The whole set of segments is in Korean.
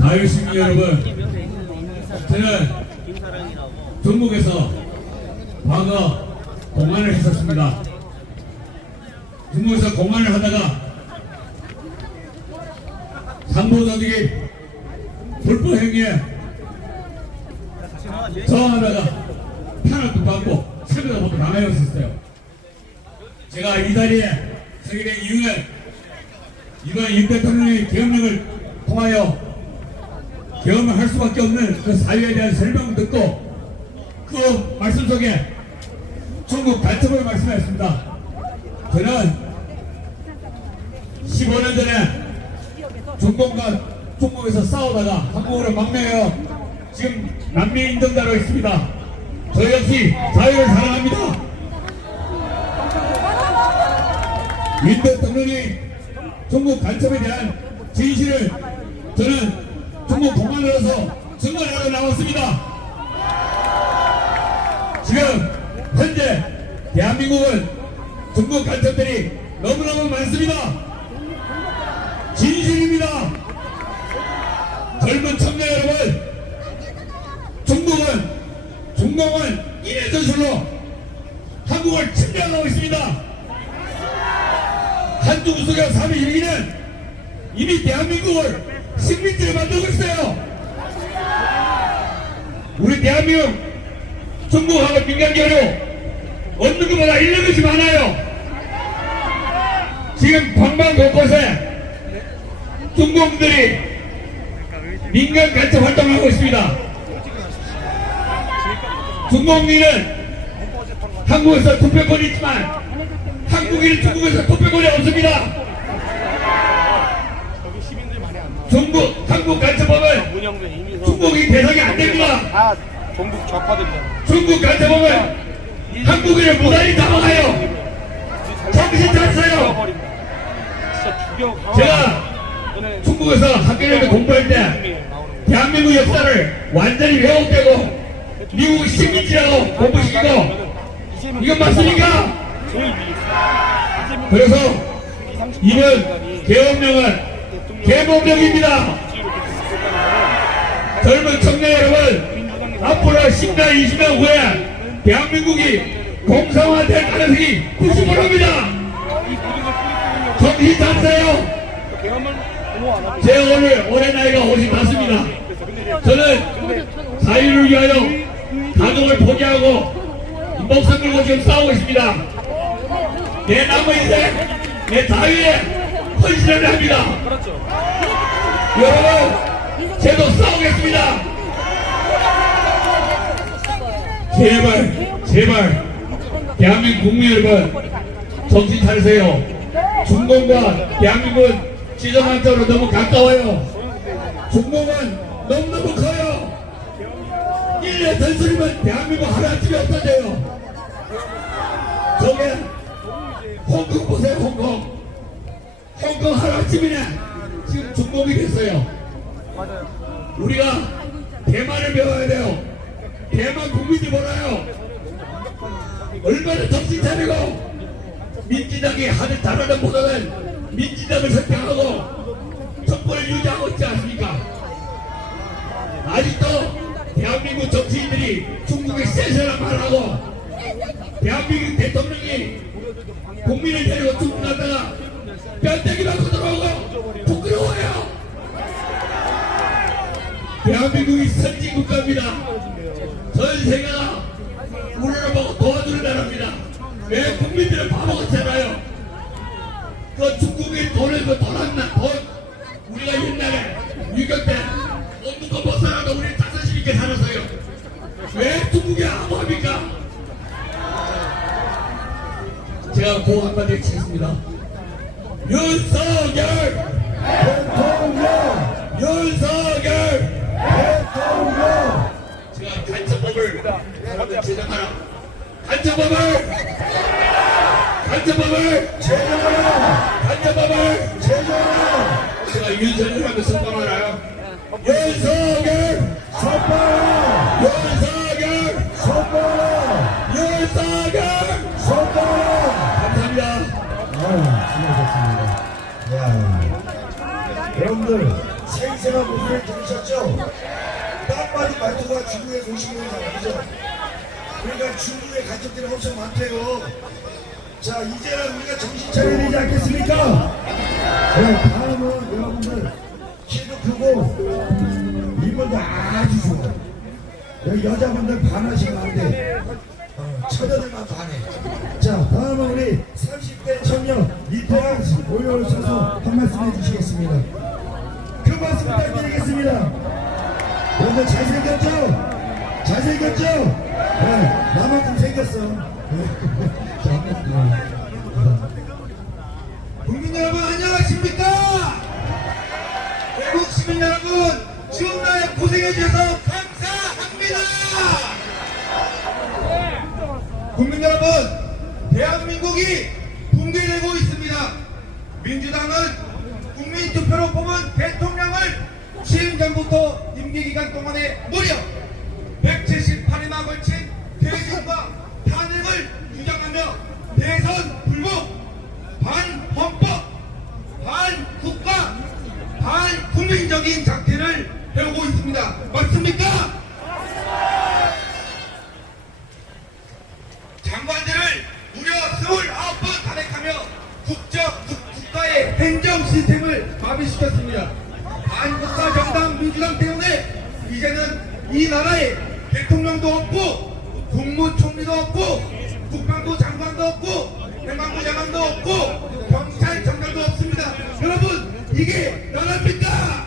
자유시민 여러분, 저는 중국에서 과거 공안을 했었습니다. 중국에서 공안을 하다가 상보조직이 불법 행위에 저항하다가 탄압도 받고 체포도 당하였었어요. 제가 이 자리에 서게 된 이유는 이번 윤 대통령의 계엄령을 통하여 계엄을 할 수밖에 없는 그 사유에 대한 설명을 듣고 그 말씀 속에 중국 간첩을 말씀하셨습니다. 저는 15년 전에 중국에서 싸우다가 한국으로 망명해요. 지금 난민 인정자로 있습니다. 저 역시 자유를 사랑합니다. 윤 대통령이 중국 간첩에 대한 진실을 저는 중국 공안으로서 증언하러 나왔습니다. 지금 현재 대한민국은 중국 간첩들이 너무너무 많습니다. 진실입니다. 젊은 청년 여러분, 중공은 인해 전술로 한국을 침략하고 있습니다. 한중 수교 3위 일기는 이미 대한민국을 식민지를 만들고 있어요. 우리 대한민국 중국하고 민간교류 어느 것보다 잃는 것이 많아요. 지금 방방 곳곳에 중공들이 민간 간첩 활동하고 있습니다. 중공민은 한국에서 투표권이 있지만 한국인은 중국에서 투표권이 없습니다. 한국 간첩법은 중국이 대상이 안 됩니다. 다 전국 좌파들이잖아. 중국 간첩법은 한국인을 무단히 잡아가요. 정신 차리세요. 제가 중국에서 학교에서 공부할 때 대한민국 역사를 완전히 왜곡되고 미국 식민지라고 공부시키고 이건 맞습니까? 그래서 이번 계엄령은 계몽령입니다. 젊은 청년 여러분, 앞으로 10년, 20년 후에 대한민국이 공산화될 가능성이 90%입니다. 정신 차리세요. 제 올해 나이가 55입니다. 저는 자유를 위하여 가족을 포기하고 목숨 걸고 지금 싸우고 있습니다. 내 남은 인생, 내 자유에 헌신을 합니다. 여러분, 저도 싸우겠습니다. 제발 대한민국 국민 여러분, 정신 차리세요. 중공과 대한민국은 지정학적으로 너무 가까워요. 중공은 너무너무 커요. 1년 전술이면 대한민국 하루아침에 없어져요. 저게 홍콩 보세요. 홍콩 하루아침이네. 지금 중공이 됐어요. 우리가 대만을 배워야 돼요. 대만 국민이 몰라요. 얼마나 정신 차리고 민주당이 하는 잘하는 보다는 민주당을 선택하고 정권을 유지하고 있지 않습니까? 아직도 대한민국 정치인들이 중국의 세세란 말하고 대한민국 대통령이 국민을 데리고 중국 갔다가 뼈대기 맞고 들어오고 부끄러워요. 대한민국이 선진 국가입니다. 전 세계가 우리를 보고 도와주는 나라입니다. 왜 국민들은 바보같잖아요. 그 중국의 돈을 돈 우리가 옛날에 유교 때 어느 거 못 살아도 우리 자존심 있게 살았어요. 왜 중국이 아무합니까? 제가 고 한마디 치겠습니다. 윤석열 대통령! 윤석열 대통령! 제가 간첩법을 제정하라. 간첩법을 제정하라. 간첩법을 제정하라. 제가 윤석열하고 선포하나요? 윤석열 선포하라. 윤석열 선포하라. 윤석열 선포하라. 감사합니다. 수고하셨습니다. 여러분들 생생한 목소리 들으셨죠? 딱 봐도 말투가 중국에서 오신 분이잖아요. 그죠? 그러니까 중국의 가족들이 엄청 많대요. 자, 이제는 우리가 정신 차려야 되지 않겠습니까? 네, 다음은 여러분들 키도 크고 이분도 아주 좋아. 여기 여자분들 반하시면 안 돼. 처녀들만 반해. 자, 다음은 우리 30대 청년 이태양 씨 모여오셔서 한 말씀 해주시겠습니다. 그 말씀 부탁드리겠습니다. 여러분 잘생겼죠? 잘생겼죠? 네, 나만큼 생겼어. 국민 여러분 안녕하십니까? 외국 시민 여러분 추운 날 고생해 주셔서 감사합니다. 국민 여러분, 대한민국이 붕괴되고 있습니다. 민주당은 국민투표로 뽑은 대통령을 취임 전부터 임기기간 동안에 무려 178일이나 걸친 퇴진과 탄핵을 주장하며 대선 불복, 반헌법, 반국가, 반국민적인 작태를 해오고 있습니다. 맞습니까? 장관들을 무려 29번 탄핵하며 국가의 행정 시스템을 마비시켰습니다. 반국가 정당 민주당 때문에 이제는 이 나라에 대통령도 없고 국무총리도 없고 국방부 장관도 없고 행안부 장관도 없고 경찰청장도 없습니다. 여러분, 이게 나라입니까?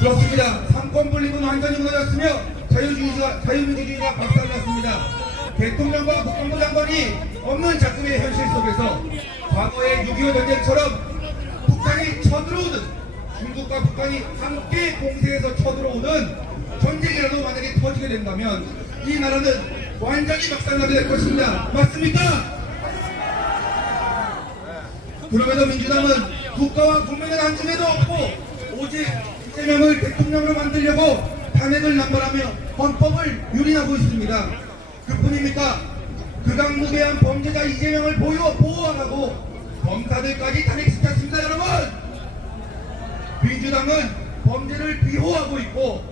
그렇습니다. 삼권 분립은 완전히 무너졌으며 자유민주주의가 박살났습니다. 대통령과 국방부 장관이 없는 작품의 현실 속에서 과거의 6.25 전쟁처럼 북한이 쳐들어오든 중국과 북한이 함께 공세해서 쳐들어오는 전쟁이라도 만약에 터지게 된다면 이 나라는 완전히 박살나게 될 것입니다. 맞습니까? 그럼에도 민주당은 국가와 국민을 한줌에도 없고 오직 이재명을 대통령으로 만들려고 탄핵을 남발하며 헌법을 유린하고 있습니다. 그뿐입니까? 극악무계한 범죄자 이재명을 보호하라고 검사들까지 탄핵시켰습니다. 여러분, 민주당은 범죄를 비호하고 있고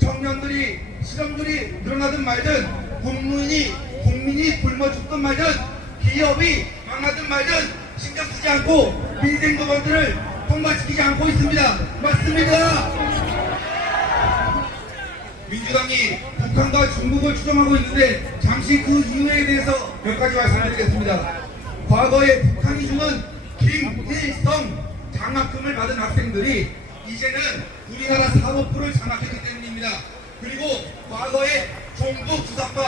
청년들이 실업률이 늘어나든 말든 국민이 굶어 죽든 말든 기업이 망하든 말든 신경 쓰지 않고 민생 법안들을 통과시키지 않고 있습니다. 맞습니다. 민주당이 북한과 중국을 추종하고 있는데 잠시 그 이유에 대해서 몇 가지 말씀드리겠습니다. 과거에 북한이 주는 김일성 장학금을 받은 학생들이 이제는 우리나라 사법부를 장악했기 때문입니다. 그리고 과거에 종북 주사파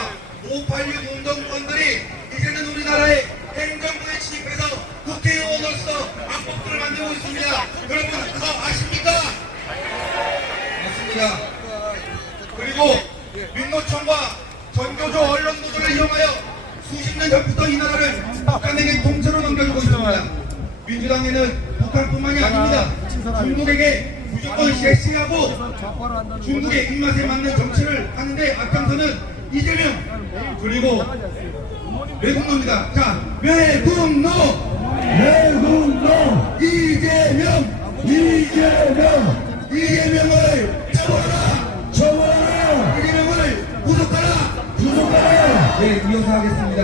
586 운동권들이 이제는 우리나라의 행정부에 진입해서 국회의원으로서 악법들을 만들고 있습니다. 여러분, 그거 아십니까? 맞습니다. 그리고 민노총과 전교조 언론노조를 이용하여 수십 년 전부터 이 나라를 북한에게 통째로 넘겨주고 있습니다. 민주당에는 북한뿐만이 아닙니다. 중국에게 무조건 셰시하고 중국의 입맛에 맞는 정치를 하는데 앞장서는 이재명, 그리고 외국노입니다. 자, 외국노 이재명을 쳐버려라. 이재명을 구속하라. 네, 이어서 하겠습니다.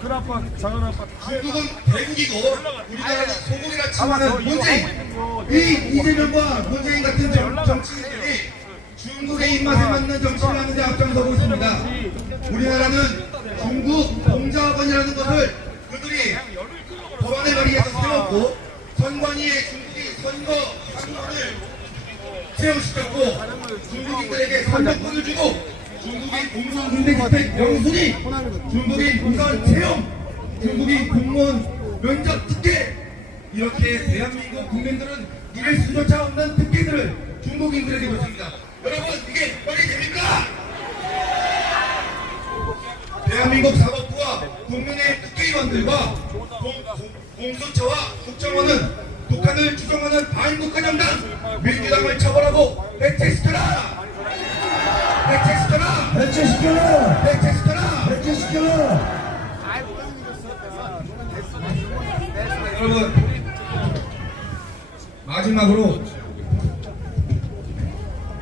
큰아빠, 작은아빠 중국은 대국이고 우리나라는 소국이라 치면은 문재인, 이 이재명과 문재인 같은 정치인들이 중국의 입맛에 맞는 정치를 하는데 앞장서고 있습니다. 우리나라는 중국 공자학원이라는 것을 그들이 법안에 발의해서 세웠고 선관위에 중국이 선거 상권을 채용시켰고 중국인들에게 선거권을 주고 중국인 공무원 임대주택 영순위, 중국인 공무원 채용, 중국인 공무원 면접 특혜, 이렇게 대한민국 국민들은 이럴 수조차 없는 특혜들을 중국인들에게 줬습니다. 여러분, 이게 말이 됩니까? 대한민국 사법부와 국민의 국회의원들과 공수처와 국정원은 북한을 추종하는 반국가 정당 민주당을 처벌하고 해체시켜라! 여러분, 마지막으로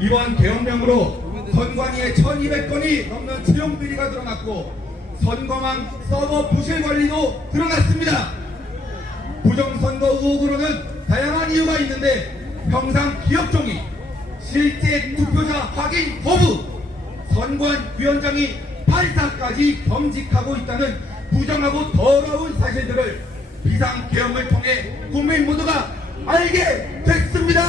이번 계엄령으로 선관위에 1200건이 넘는 채용 비리가 드러났고 선거망 서버 부실 관리도 드러났습니다. 부정선거 의혹으로는 다양한 이유가 있는데 평상 기억 종이, 실제 투표자 확인 거부, 선관위원장이 8사까지 겸직하고 있다는 부정하고 더러운 사실들을 비상계엄을 통해 국민 모두가 알게 됐습니다.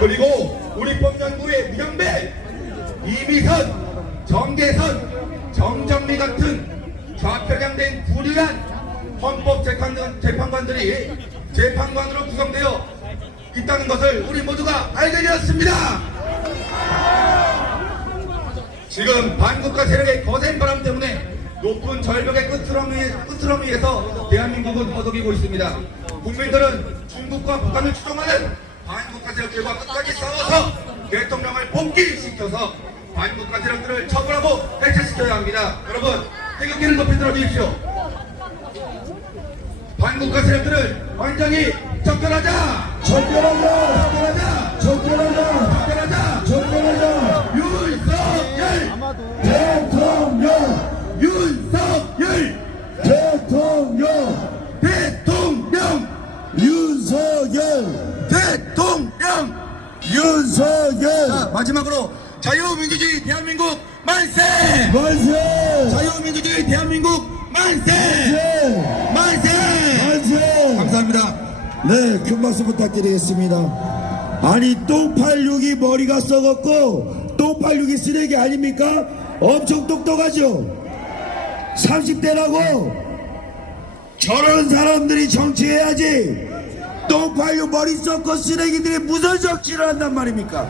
그리고 우리 법연구의 무장배, 이미선, 정계선, 정정미 같은 좌표장된 불의한 헌법재판관들이 재판관으로 구성되어 있다는 것을 우리 모두가 알게 되었습니다. 지금 반국가 세력의 거센 바람 때문에 높은 절벽의 끝트러미에서 대한민국은 허덕이고 있습니다. 국민들은 중국과 북한을 추종하는 반국가 세력들과 끝까지 싸워서 대통령을 복귀시켜서 반국가 세력들을 처벌하고 해체시켜야 합니다. 여러분, 태극기를 높이 들어주십시오. 반국가 세력들을 완전히 적절하자! 접견하자! 접견하자! 적절하자! 접견하자! 윤석열! 대통령! 윤석열! 대통령! 대통령! 윤석열! 대통령! 윤석열! 마지막으로 자유민주주의 대한민국 만세! 만세! 자유민주주의 대한민국 만세! 만세! 만세! 만세! 감사합니다. 네, 큰 박수 부탁드리겠습니다. 아니, 똥86이 머리가 썩었고 똥86이 쓰레기 아닙니까? 엄청 똑똑하죠? 30대라고 저런 사람들이 정치해야지. 똥86 머리 썩고 쓰레기들이 무슨 정치를 한단 말입니까?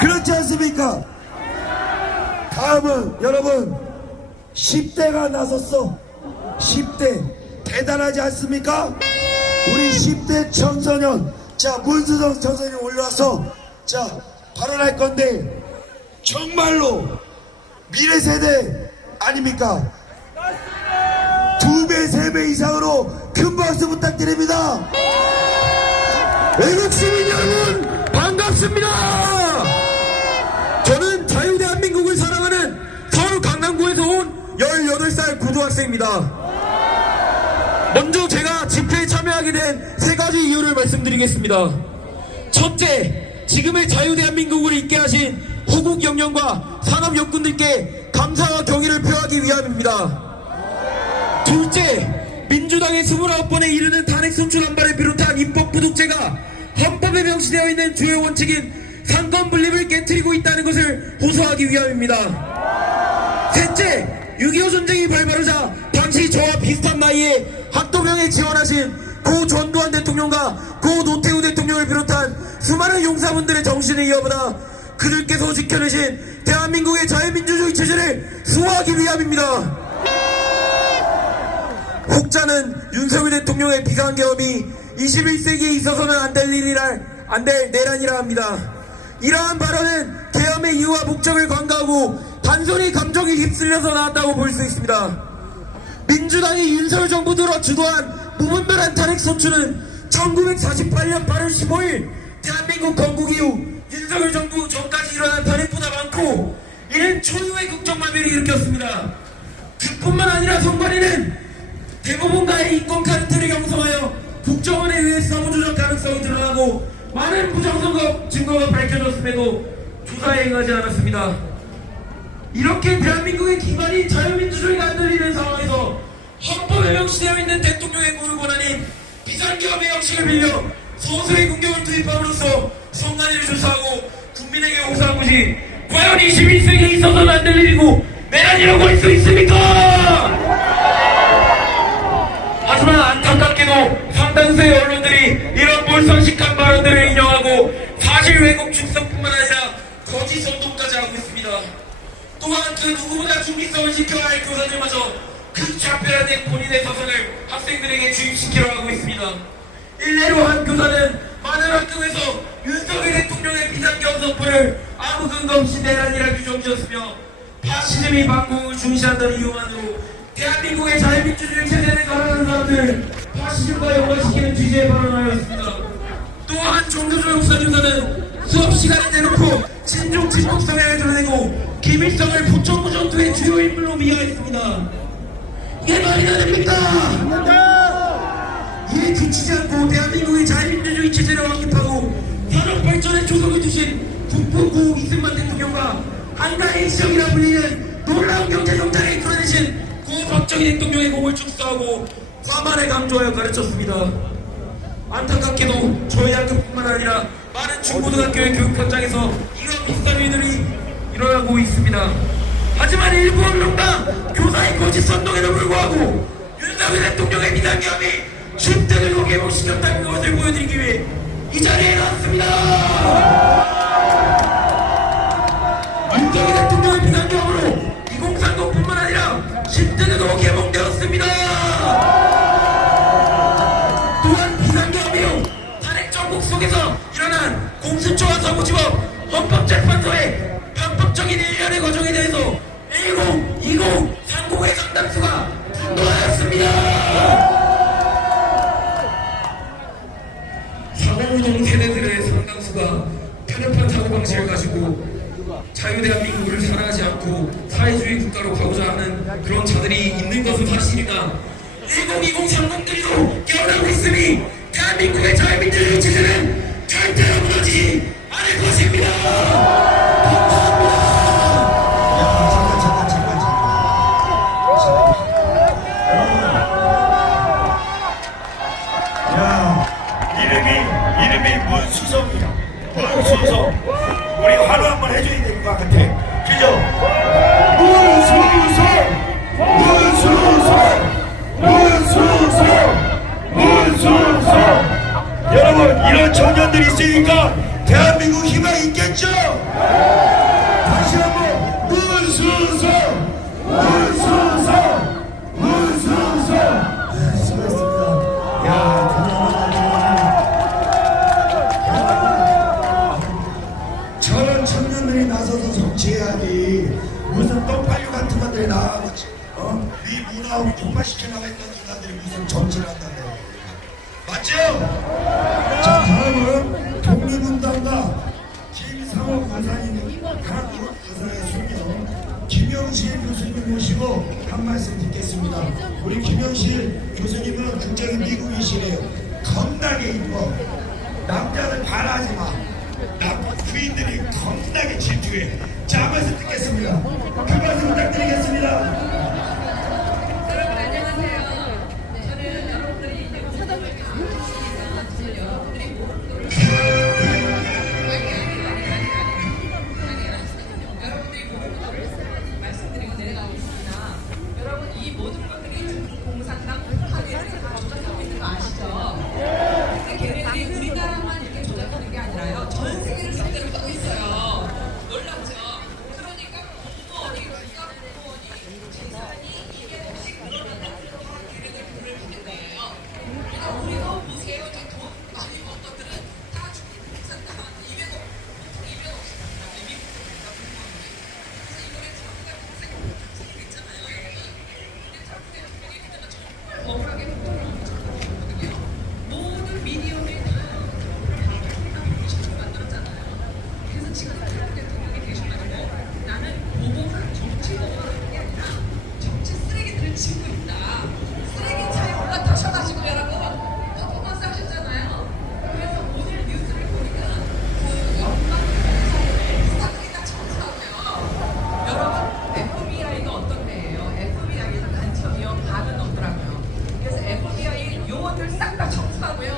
그렇지 않습니까? 다음은 여러분 10대가 나섰어. 10대 대단하지 않습니까? 우리 10대 청소년, 자, 문수정 청소년 올라와서 자 발언할 건데 정말로 미래 세대 아닙니까? 2배, 3배 이상으로 큰 박수 부탁드립니다. 애국 시민 여러분 반갑습니다. 저는 자유대한민국을 사랑하는 서울 강남구에서 온 18살 고등학생입니다. 먼저 제가 집회에 참여하게 된 3가지 이유를 말씀드리겠습니다. 첫째, 지금의 자유대한민국을 있게 하신 호국 영령과 산업 역군들께 감사와 경의를 표하기 위함입니다. 둘째, 민주당의 29번에 이르는 탄핵 소추 반발을 비롯한 입법 부독죄가 헌법에 명시되어 있는 주요 원칙인 상권 분립을 깨트리고 있다는 것을 호소하기 위함입니다. 셋째, 6.25 전쟁이 발발하자 당시 저와 비슷한 나이에 학도병에 지원하신 고 전두환 대통령과 고 노태우 대통령을 비롯한 수많은 용사분들의 정신을 이어받아 그들께서 지켜내신 대한민국의 자유민주주의 체제를 수호하기 위함입니다. 혹자는 윤석열 대통령의 비상계엄이 21세기에 있어서는 안 될 내란이라 합니다. 이러한 발언은 계엄의 이유와 목적을 관가하고 단순히 감정에 휩쓸려서 나왔다고 볼 수 있습니다. 민주당이 윤석열 정부 들어 주도한 무분별한 탄핵 소추는 1948년 8월 15일 대한민국 건국 이후 윤석열 정부 전까지 일어난 탄핵보다 많고 이는 초유의 국정만비를 일으켰습니다. 그뿐만 아니라 선관위는 대법원과의 인권 카르텔을 형성하여 국정원에 의해 사무조작 가능성이 드러나고 많은 부정선거 증거가 밝혀졌음에도 조사에 응하지 않았습니다. 이렇게 대한민국의 기반인 자유민주주의가 흔들리는 상황에서 헌법에 명시되어 있는 대통령의 고유 권한인 비상계엄의 형식을 빌려 소수의 공격을 투입함으로써 선관위를 조사하고 국민에게 호소한 것이 과연 21세기에 있어서는 안 될 일이고 내란이라고 할 수 있습니까? 하지만 안타깝게도 상당수의 언론들이 이런 몰선식한 발언들을 인용하고 사실 왜곡 축소뿐만 아니라 거짓 선동까지 하고 있습니다. 또한 그 누구보다 중립성을 지켜야 할 교사들마저 극차별화된 본인의 사상을 학생들에게 주입시키려 하고 있습니다. 일례로 한 교사는 많은 학교에서 윤석열 대통령의 비상계엄 선포를 아무 근거 없이 내란이라 규정지었으며 파시즘이 반공을 중시한다는 이유만으로 대한민국의 자유민주주의 체제를 가라는 사람들 파시즘과 연관시키는 취지의 발언하였습니다. 또한 정교조 역사교사는 수업 시간에 대놓고 친중 친북 성향을 드러내고 김일성을 부천부 전투의 주요 인물로 미화했습니다. 이게 말이 됩니까? 이에 그치지 않고 대한민국의 자유민주주의 체제를 확립하고 산업 발전에 조성을 주신 국부고 이승만 대통령과 한가의 시정이라 불리는 놀라운 경제 성장을 이끌어내신 고 박정희 대통령의 공을 축소하고 과반을 강조하여 가르쳤습니다. 안타깝게도 저희 학교뿐만 아니라 많은 중고등학교의 교육 현장에서 이런 비슷한 일들이 일어나고 있습니다. 하지만 일부 언론과 교사의 거짓 선동에도 불구하고 윤석열 대통령의 비상경험이 10대들로 개봉시켰다는 것을 보여드리기 위해 이 자리에 나왔습니다. 윤석열 대통령의 비상경험으로 2030뿐만 아니라 10대들도 개봉되었습니다. 또한 비상경험이요 탄핵 정국 속에서 일어난 공수처와 사무집업 헌법재판소의 편법적인 일련의 과정에 대해서 10, 20, 30의 상당수가 분노하였습니다. 사고노동 세대들의 상당수가 편협한 사고방식을 가지고 자유대한민국을 사랑하지 않고 사회주의 국가로 가고자 하는 그런 자들이 있는 것은 사실이나 1020 상공들이도 깨어나고 있으니 대한민국의 자유민주주의 체제는 절대로 무너지지 않을 것입니다. 감사합니다. 이름이 문수성이야. 문수성. 우리 환호 한번 해줘야 될 것 같아. 그죠? 문수성. 여러분, 이런 청년들이 있으니까 대한민국 희망이 있겠죠? 다시 한번 문수성. 수고했습니다. 저런 청년들이 나서서 정치해야지. 무슨 떡발류 같은 것들이 나와서 네 문화하고 폭파시키려고 했던 인간들이 무슨 정치를 한다네. 맞죠? 자, 다음은 독립운동가 김상호 권사님, 한국 의사의 손녀 김영실 교수님 모시고 한 말씀 듣겠습니다. 우리 김영실 교수님은 굉장히 미국이시래요. 겁나게 이뻐. 남자들 반하지 마. 남 부인들이 겁나게 질투해. 자, 한 말씀 듣겠습니다. 한 말씀 부탁드리겠습니다. 여러분 안녕하세요. 저는 여러분들이 이제 쳐다볼 게 아니니까 저는 여러분들이 모르는 거를 여러분들이 모르는 거를 말씀드리고 내려가고 있습니다. 여러분 이 모든 것들이 중국 공산당 북한에서 다 조작하고 있는 거 아시죠? 근데 걔네들이 우리나라만 이렇게 조작하는 게 아니라요. 전 세계를 상대로 하고 있어요. 놀랍죠? 그러니까 공무원이 국가 공무원이 재산이 200억씩 늘어난다고 다 걔네들 돈을 받는 거예요. 그러니까 우리도 보세요. 돈 많이 번 것들은 다 중국 공산당한테 200억씩 받는다고 미국 공무원이. 그래서 이번에 트럼프가 공산당 있잖아요, 여러분. 근데 트럼프 대통령이 그때가 정말 억울하게 폭동을 엄청 했거든요. 모든 미디어들이 다 만들었잖아요. 그래서 지금 트럼프 대통령이 계셔가지고 나는 보복한 정치 보복을 하는 게 아니라 정치 쓰레기들을 치고 있다. 쓰레기차에 올라타셔가지고 여러분 퍼포먼스 하셨잖아요. 그래서 오늘 뉴스를 보니까 그 연방 수사들이 다 청소하고요. 여러분 FBI가 어떤 데예요? FBI에서 간첩이요 반은 없더라고요. 그래서 FBI 요원들 싹 다 청소하고요.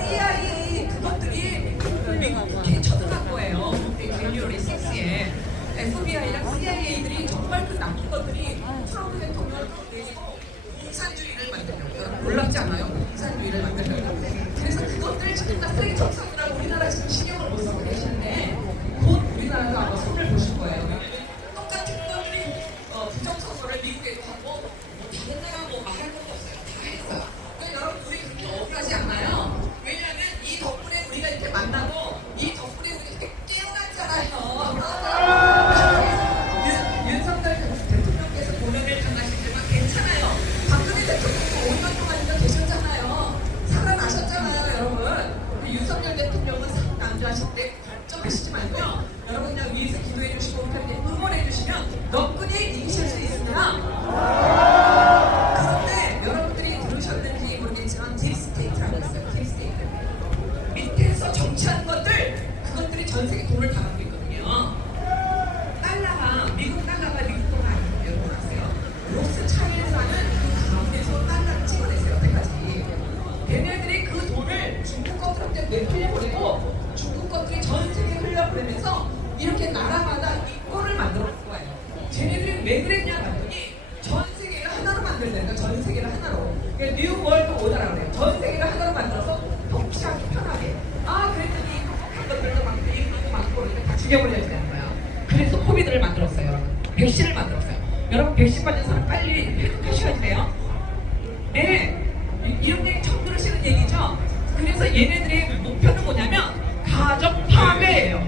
CIA 그것들이 미국 국회에 쳐들어간 거예요. january 6에 FBI랑 CIA들이 정말 그 나쁜 것들이 트럼프 대통령을 내리고 공산주의를 만들려고요. 놀랍지 않아요? 공산주의를 만들려고. 그래서 그것들 지금 다 쓰레기 청소하느라고 우리나라 지금 신경을 못 쓰고 계시는데 곧 우리나라도 아마 손을 보실 거예요. 왜냐면 똑같은 것들이 부정선거를 미국에도 하고 뭐 다른 나라 뭐 말할 것도 없어요. 다 했어요. 그러니까 여러분 우리 그렇게 억울하지 않나요? 왜냐하면 이 덕분에 우리가 이렇게 만나고 이 덕분에 우리가 이렇게 깨어났잖아요. 윤석열 대통령께서 고면을 당하실 때만 괜찮아요. 박근혜 대통령 흘려보내고 중국 것들이 전 세계에 흘려보내면서 이렇게 나라마다 이권을 만들어 놓은 거예요. 쟤네들이 왜 그랬냐 봤더니 전 세계를 하나로 만들다니까. 전 세계를 하나로. 그러니까 뉴 월드 오더라고 그래요. 전 세계를 하나로 만들어서 통치하기 편하게. 그랬더니 한 것들도 많고 인구도 많고 그러니까 다 죽여버려야 되는 거야. 그래서 코비드를 만들었어요. 여러분. 백신을 만들었어요. 여러분 백신 맞은 사람 빨리 회복하셔야 돼요. 네, 이런 얘기 처음 들으시는 얘기죠. 그래서 얘네들의 목표는 뭐냐면 가정 파괴예요.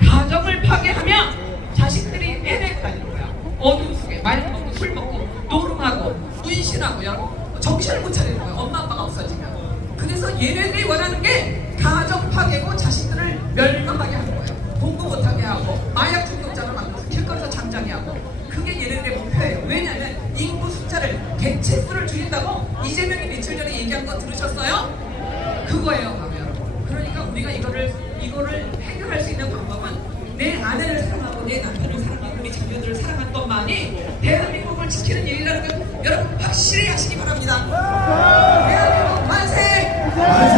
가정을 파괴하면 자식들이 해내고 다니는 거야. 어둠 속에 말 먹고 술 먹고 노름하고 문신하고요. 정신을 못 차리는 거야. 엄마 아빠가 없어지면. 그래서 얘네들이 원하는 게 가정 파괴고 자식들을 멸망하게 하는 거예요. 공부 못하게 하고 마약 중독자를 만들어서 길거리에서 잠자게 하고. 그게 얘네들의 목표예요. 왜냐하면 인구 숫자를 개체수를 줄인다고 이재명이 며칠 전에 얘기한 거 들으셨어요? 그거예요, 바로 여러분. 그러니까 우리가 이거를 해결할 수 있는 방법은 내 아내를 사랑하고 내 남편을 사랑하고 우리 자녀들을 사랑하는 것만이 대한민국을 지키는 일이라는 걸 여러분 확실히 하시기 바랍니다. 대한민국 만세!